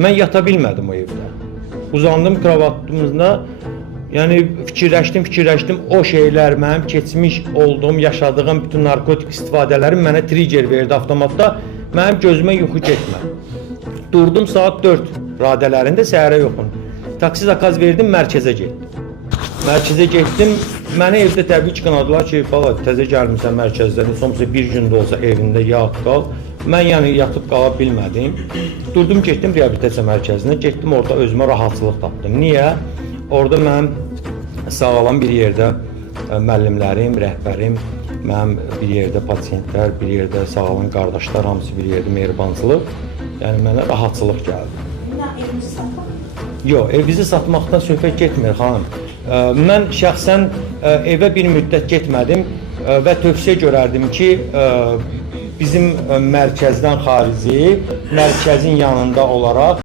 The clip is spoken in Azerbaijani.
Mən yata bilmədim o evdə. Uzandım kravatımızda. Yəni fikirləşdim o şeylər mənim keçmiş olduğum, yaşadığım bütün narkotik istifadələrim mənə trigger verdi avtomatda. Mənim gözümə yuxu getmədi. Durdum saat 4 radələrində səhərə yoxun. Taksi zakaz verdim, mərkəzə getdim. Mərkəzə getdim. Məni evdə təbii ki, qınadılar ki, bala təzə gəlmirsən mərkəzdən, somsa bir gün də olsa evində yat qal. Mən yəni yatıb qala bilmədim. Durdum, getdim reabilitasiya mərkəzinə, getdim orada özümə rahatçılıq tapdım. Niyə? Orada mənim sağlam bir yerdə müəllimlərim, rəhbərim, mənim bir yerdə pasiyentlər, bir yerdə sağlam qardaşlar, hamısı bir yerdə mehribançılıq. Yəni mənə rahatçılıq gəldi. Evinizi satmaq? Yox, evinizi satmaqdan söhbət getmir, xanım. Mən şəxsən evə bir müddət getmədim və tövsiyə görərdim ki, bizim mərkəzdən xarici, mərkəzin yanında olaraq